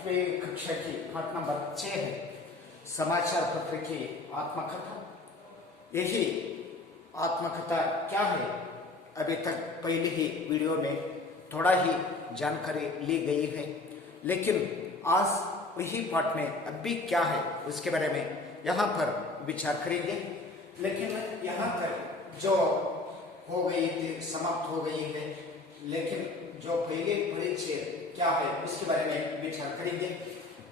8वीं कक्षा की पाठ नंबर 6 है समाचार पत्र की आत्मकथा। यही आत्मकथा क्या है, अभी तक पहले ही वीडियो में थोड़ा ही जानकारी ली गई है, लेकिन आज वही पाठ में अभी क्या है उसके बारे में यहाँ पर विचार करेंगे। लेकिन यहाँ तक जो हो गई थी समाप्त हो गई है, लेकिन जो पहले परिचय क्या है उसके बारे में विचार करेंगे।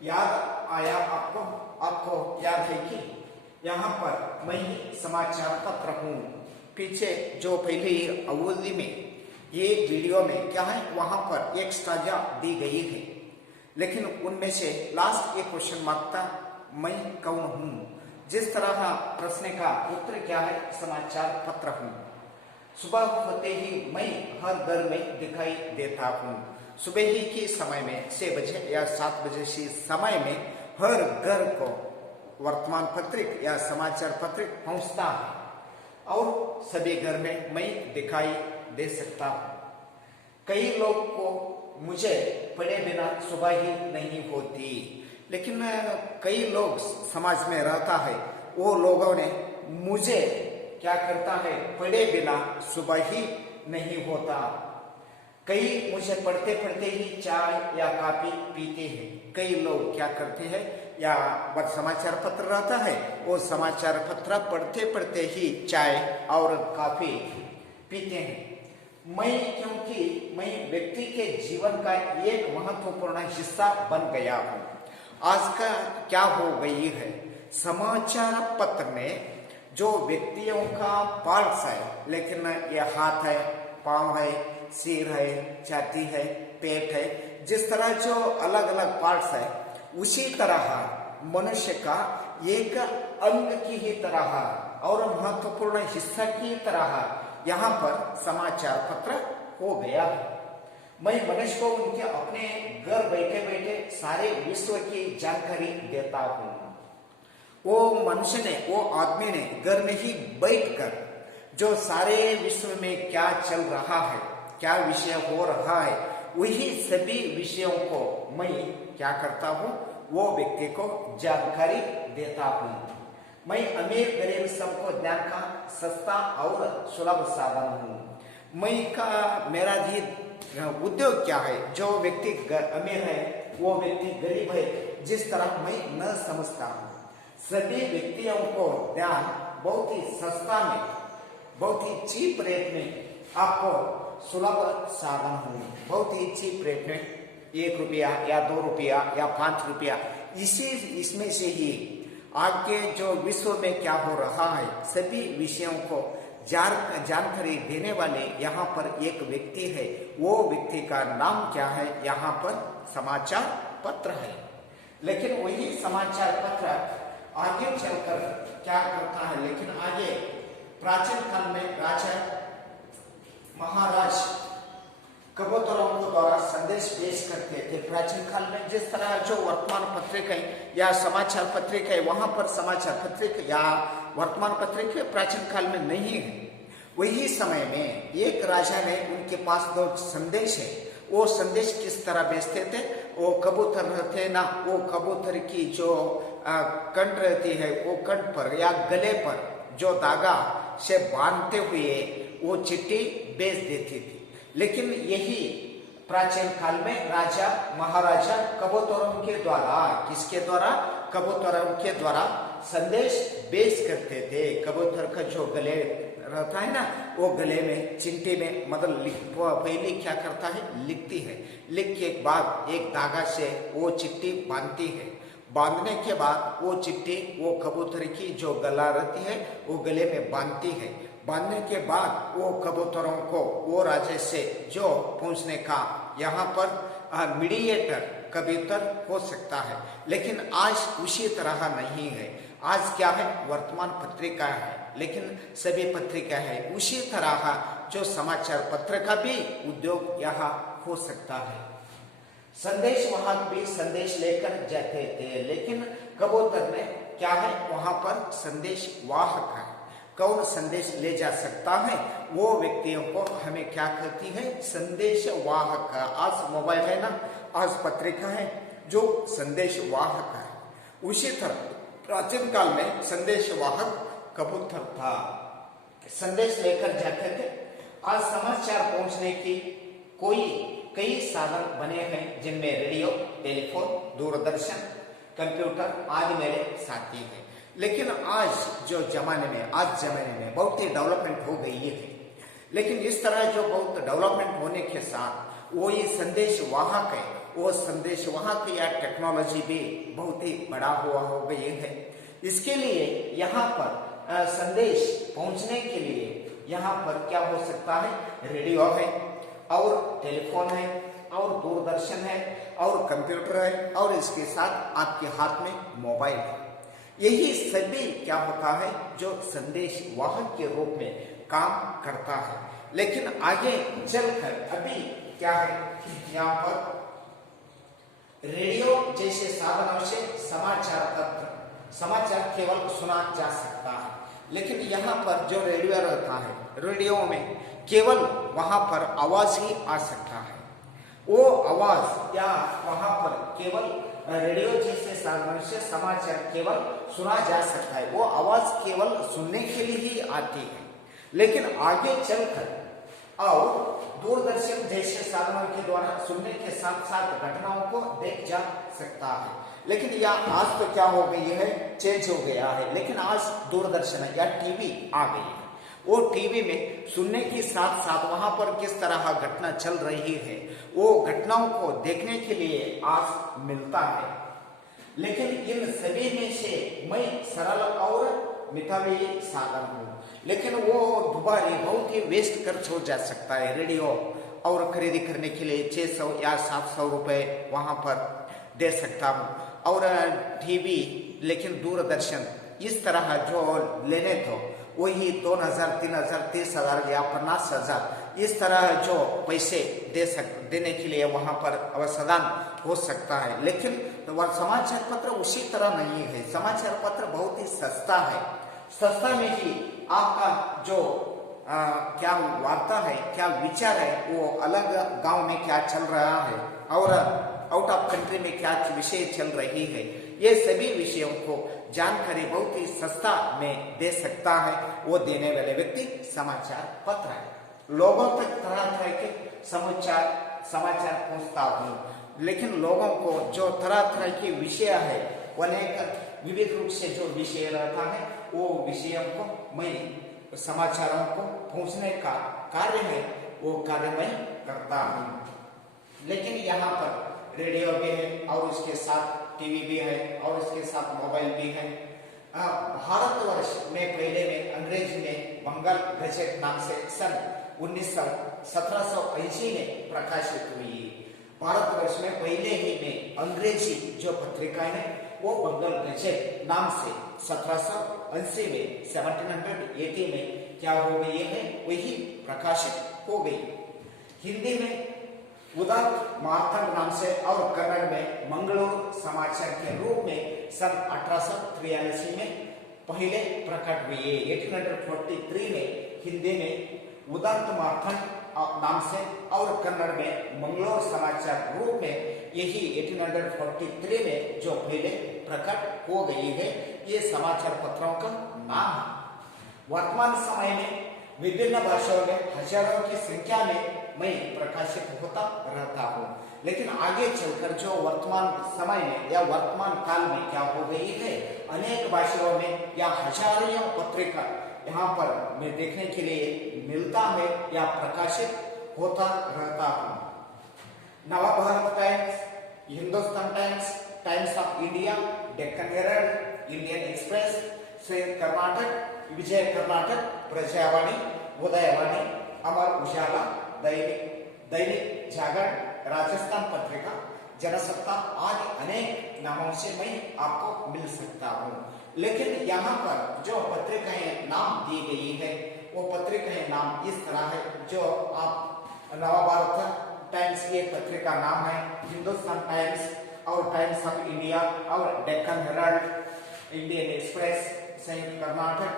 याद आया आपको? आपको याद है कि यहाँ पर मैं समाचार पत्र हूँ। पीछे जो पहले अवधि में ये वीडियो में क्या है वहां पर एक स्टाजा दी गई है, लेकिन उनमें से लास्ट एक क्वेश्चन मार्क था, मैं कौन हूँ। जिस तरह का प्रश्न का उत्तर क्या है, समाचार पत्र हूँ। सुबह होते ही मैं हर घर में दिखाई देता हूँ। सुबह ही के समय में 6 बजे या 7 बजे से समय में हर घर को वर्तमान पत्रिक या समाचार पत्रिक पहुंचता है और सभी घर में मैं दिखाई दे सकता हूँ। कई लोग को मुझे पढ़े बिना सुबह ही नहीं होती, लेकिन कई लोग समाज में रहता है, वो लोगों ने मुझे क्या करता है, पढ़े बिना सुबह ही नहीं होता। कई मुझे पढ़ते पढ़ते ही चाय या कॉफी पीते हैं। कई लोग क्या करते हैं, या वह समाचार पत्र रहता है, वो समाचार पत्र पढ़ते पढ़ते ही चाय और कॉफी पीते हैं। क्योंकि मैं व्यक्ति के जीवन का एक महत्वपूर्ण हिस्सा बन गया हूँ। आज का क्या हो गई है, समाचार पत्र में जो व्यक्तियों का पार्ट्स है, लेकिन ये हाथ है, पांव है, सिर है, छाती है, पेट है, जिस तरह जो अलग अलग पार्ट्स है, उसी तरह मनुष्य का एक अंग की ही तरह और महत्वपूर्ण हिस्सा की तरह यहाँ पर समाचार पत्र हो गया है। मैं मनुष्य को उनके अपने घर बैठे बैठे सारे विश्व की जानकारी देता हूँ। वो मनुष्य ने, वो आदमी ने घर में ही बैठकर जो सारे विश्व में क्या चल रहा है, क्या विषय हो रहा है, वही सभी विषयों को मैं क्या करता हूँ, वो व्यक्ति को जानकारी देता हूँ। मैं अमीर गरीब सबको ज्ञान का सस्ता और सुलभ साधन हूँ। मेरा भी उद्योग क्या है, जो व्यक्ति अमीर है वो व्यक्ति गरीब है, जिस तरह मैं न समझता हूँ। सभी व्यक्तियों को ज्ञान बहुत ही सस्ता में, बहुत ही चीप रेट में आपको सुलभ साधन हूँ। बहुत ही चीप रेट में 1 रुपया या 2 रुपया या 5 रुपया, इसमें से ही आगे जो विश्व में क्या हो रहा है सभी विषयों को जानकारी देने वाले यहाँ पर एक व्यक्ति है। वो व्यक्ति का नाम क्या है, यहाँ पर समाचार पत्र है। लेकिन वही समाचार पत्र आगे चलकर क्या करता है, लेकिन आगे प्राचीन काल में राजा महाराज कबूतरों को द्वारा संदेश पेश करते थे। प्राचीन काल में जिस तरह जो वर्तमान पत्रिका या समाचार पत्रिका है, वहां पर समाचार पत्रिका या वर्तमान पत्रिका प्राचीन काल में नहीं है। वही समय में एक राजा ने, उनके पास 2 संदेश है। वो संदेश किस तरह भेजते थे, वो कबूतर रहते ना, वो कबूतर की जो कंठ रहती है, वो कंठ पर या गले पर जो धागा से बांधते हुए वो चिट्ठी भेज देती थी। लेकिन यही प्राचीन काल में राजा महाराजा कबूतरों के द्वारा, किसके द्वारा, कबूतरों के द्वारा संदेश भेज करते थे। कबूतर का जो गले रहता है ना, वो गले में चिट्ठी में मतलब पहले क्या करता है, लिखती है। लिख के बाद एक धागा से वो चिट्ठी बांधती है। बांधने के बाद वो चिट्ठी वो कबूतर की जो गला रहती है वो गले में बांधती है। बांधने के बाद वो कबूतरों को वो राजा से जो पहुंचने का यहाँ पर मीडिएटर कबूतर हो सकता है। लेकिन आज उसी तरह नहीं है। आज क्या है, वर्तमान पत्रिका है, लेकिन सभी पत्रिका है। उसी तरह जो समाचार पत्र का भी उद्योग यहाँ हो सकता है। संदेश वाहक भी संदेश लेकर जाते थे, लेकिन कबूतर ने क्या है, वहां पर संदेश वाहक है। कौन संदेश ले जा सकता है, वो व्यक्तियों को हमें क्या कहती है, संदेश वाहक। आज मोबाइल है ना, आज पत्रिका है, जो संदेश वाहक है। उसी तरह प्राचीन काल में संदेश वाहक कबूतर था, संदेश लेकर जाते थे। आज समाचार पहुंचने की कई साधन बने हैं, जिनमें रेडियो, टेलीफोन, दूरदर्शन, कंप्यूटर आदि मेरे साथी हैं। लेकिन आज जमाने में बहुत ही डेवलपमेंट हो गई है। लेकिन इस तरह जो बहुत डेवलपमेंट होने के साथ वो ये संदेश वाहक है, वो संदेश वाहक या टेक्नोलॉजी भी बहुत ही बड़ा हुआ हो गई है। इसके लिए यहाँ पर संदेश पहुंचने के लिए यहाँ पर क्या हो सकता है, रेडियो है और टेलीफोन है और दूरदर्शन है और कंप्यूटर है और इसके साथ आपके हाथ में मोबाइल है। यही सभी क्या होता है, जो संदेश वाहक के रूप में काम करता है। लेकिन आगे चलकर अभी क्या है, यहाँ पर रेडियो जैसे साधनों से समाचार केवल सुना जा सकता है। लेकिन यहाँ पर जो रेडियो रहता है, रेडियो में केवल वहां पर आवाज ही आ सकता है। वो आवाज या वहां पर केवल रेडियो जैसे साधनों से समाचार केवल सुना जा सकता है, वो आवाज केवल सुनने के लिए ही आती है। लेकिन आगे चलकर और दूरदर्शन जैसे साधनों के द्वारा सुनने के साथ साथ घटनाओं को देख जा सकता है। लेकिन यह आज तो क्या हो गई है, चेंज हो गया है। लेकिन आज दूरदर्शन या टीवी आ गई है। वो टीवी में सुनने के साथ साथ वहां पर किस तरह घटना चल रही है, वो घटनाओं को देखने के लिए आज मिलता है। लेकिन इन सभी में से मैं सरल और मितव्ययी साधन हूँ, लेकिन वो दुबारा बहुत ही वेस्ट खर्च हो जा सकता है। रेडियो और खरीदी करने के लिए 600 या 700 रुपए वहां पर दे सकता हूँ, और टीवी लेकिन दूरदर्शन इस तरह जो लेने तो वही 2000, 3000, 30,000 या 50,000 इस तरह जो पैसे देने के लिए वहां पर अवसदान हो सकता है। लेकिन समाचार पत्र उसी तरह नहीं है। समाचार पत्र बहुत ही सस्ता है। सस्ता में ही आपका जो क्या वार्ता है, क्या विचार है, वो अलग गांव में क्या चल रहा है और आउट ऑफ कंट्री में क्या विषय चल रही है, ये सभी विषयों को जानकारी बहुत ही सस्ता में दे सकता है। वो देने वाले व्यक्ति समाचार पत्र है। लोगों तक तरह तरह के समाचार पहुंचता हूँ, लेकिन लोगों को जो तरह तरह के विषय है, अनेक विविध रूप से जो विषय रहता है, वो विषयों को मैं समाचारों को पहुंचने का कार्य है, वो कार्य मैं करता हूँ। लेकिन यहाँ पर रेडियो भी है और इसके साथ टीवी भी है और इसके साथ मोबाइल भी है। भारतवर्ष में पहले में अंग्रेज में बंगाल गजेट नाम से सन 1780 में प्रकाशित हुई। भारतवर्ष में पहले ही में अंग्रेजी जो पत्रिकाएं है वो बंगाल गजेट नाम से 1780 में 1780 में क्या हो गई है, वही प्रकाशित हो गई। हिंदी में उदात मार्तंड नाम से और कन्नड़ में मंगलोर समाचार के रूप में सन 1883 में पहले प्रकट हुए। 1843 में हिंदी में उदात मार्तंड नाम से और कन्नड़ में मंगलोर समाचार रूप में यही 1843 में जो पहले प्रकट हो गई है, ये समाचार पत्रों का नाम है। वर्तमान समय में विभिन्न भाषाओं में हजारों की संख्या में मैं प्रकाशित होता रहता हूँ। लेकिन आगे चलकर जो वर्तमान समय में या वर्तमान काल में क्या हो गई है, अनेक भाषाओं में या हजारों पत्रिका यहाँ पर मैं देखने के लिए मिलता है या प्रकाशित होता रहता हूँ। Navbharat Times, Hindustan Times, Times of India, Deccan Herald, Indian Express, Karnataka, Vijay Karnataka, Prajavani, Udayavani, Amar Ujala, Dainik Jagran, Rajasthan Patrika, Jansatta आदि अनेक नामों से मैं आपको मिल सकता हूँ। लेकिन यहाँ पर जो पत्रिकाएं नाम दी गई है, वो पत्रिकाएं नाम इस तरह है, जो आप नवभारत टाइम्स ये पत्रिका नाम है, हिंदुस्तान टाइम्स और टाइम्स ऑफ इंडिया और डेक्कन हेराल्ड, इंडियन एक्सप्रेस, संयुक्त कर्नाटक,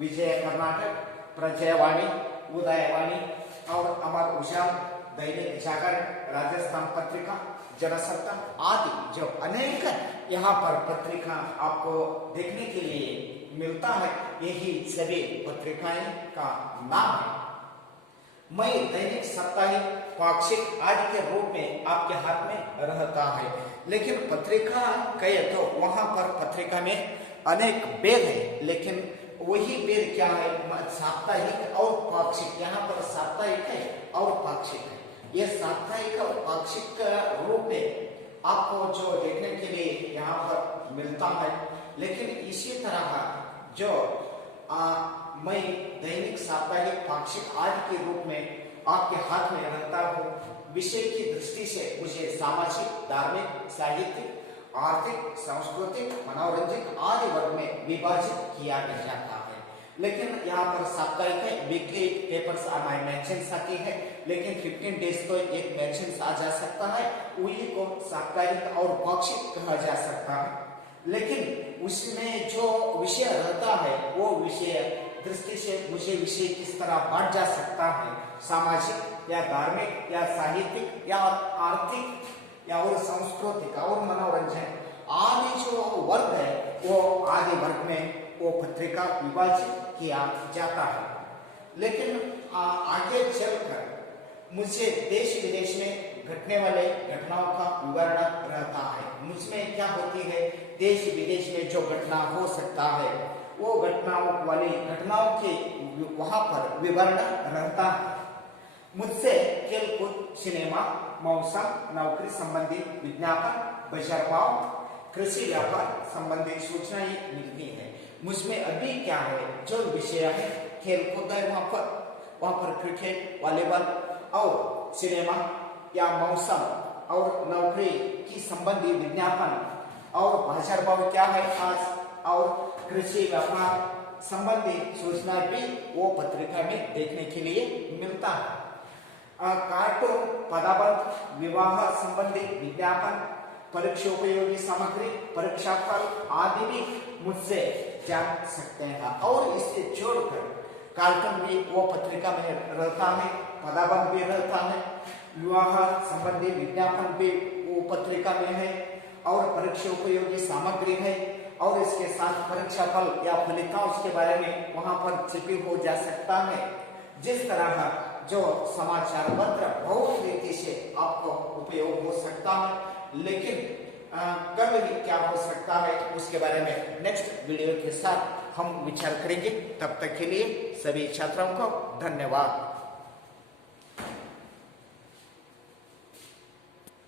विजय कर्नाटक, प्रजावाणी, उदयवाणी और अमर उजाला, दैनिक जागरण, राजस्थान पत्रिका, जनसत्ता आदि जो अनेक यहाँ पर पत्रिका आपको देखने के लिए मिलता है, यही सभी पत्रिकाएं का नाम है। मैं दैनिक, साप्ताहिक, पाक्षिक आदि के रूप में आपके हाथ में रहता है। लेकिन पत्रिका कहे तो वहां पर पत्रिका में अनेक भेद है, लेकिन वही भेद क्या है, साप्ताहिक और पाक्षिक। यहाँ पर साप्ताहिक है और पाक्षिक है। यह साप्ताहिक और पाक्षिक रूप में आपको जो देखने के लिए यहाँ पर मिलता है। लेकिन इसी तरह जो मैं दैनिक, साप्ताहिक, पाक्षिक आदि के रूप में आपके हाथ में रखता हूँ, विषय की दृष्टि से मुझे सामाजिक, धार्मिक, साहित्यिक, आर्थिक, सांस्कृतिक, मनोरंजक आदि वर्ग में विभाजित किया जाता है। लेकिन यहाँ पर साप्ताहिक है, वीकली पेपर्स माय मैगजीन्स आती है, लेकिन 15 डेज तो एक मैगजीन्स आ जा सकता है, उन्हीं को साप्ताहिक और पाक्षिक कहा जा सकता है। लेकिन उसमें जो विषय रहता है वो विषय दृष्टि से मुझे विषय किस तरह बांट जा सकता है, सामाजिक या धार्मिक या साहित्यिक या आर्थिक या और सांस्कृतिक और मनोरंजन आदि जो वर्ग है वो आदि वर्ग में वो पत्रिका विभाजित किया जाता है। लेकिन आगे चलकर मुझे देश विदेश में घटने वाले घटनाओं का विवरण रहता है। मुझमें क्या होती है, देश विदेश में जो घटना हो सकता है वो घटनाओं वाली घटनाओं के वहां पर विवरण रहता है। मुझसे खेलकूद, सिनेमा, मौसम, नौकरी संबंधी विज्ञापन, बाजार भाव, कृषि व्यापार संबंधी सूचनाएं मिलती है। मुझमें अभी क्या है, जो विषय है खेलकूद है, वहां पर क्रिकेट, वॉलीबॉल और सिनेमा या मौसम और नौकरी की संबंधी विज्ञापन और बाजार भाव क्या है आज, और कृषि व्यापार संबंधी सूचना भी वो पत्रिका में देखने के लिए मिलता है। कार्टून, पदाबंध, विवाह संबंधी विज्ञापन, परीक्षा उपयोगी सामग्री, परीक्षा फल आदि भी मुझसे जान सकते हैं। और इससे जोड़कर कार्टून भी वो पत्रिका में रहता है, पदाबंध भी रहता है, विवाह संबंधी विज्ञापन भी वो पत्रिका में है, और परीक्षा उपयोगी सामग्री है, और इसके साथ परीक्षा फल या फलितांश के बारे में वहां पर छिपी हो जा सकता है। जिस तरह जो समाचार पत्र बहुत रीति से आपको उपयोग हो सकता है, लेकिन कल ही क्या हो सकता है उसके बारे में नेक्स्ट वीडियो के साथ हम विचार करेंगे। तब तक के लिए सभी छात्रों को धन्यवाद।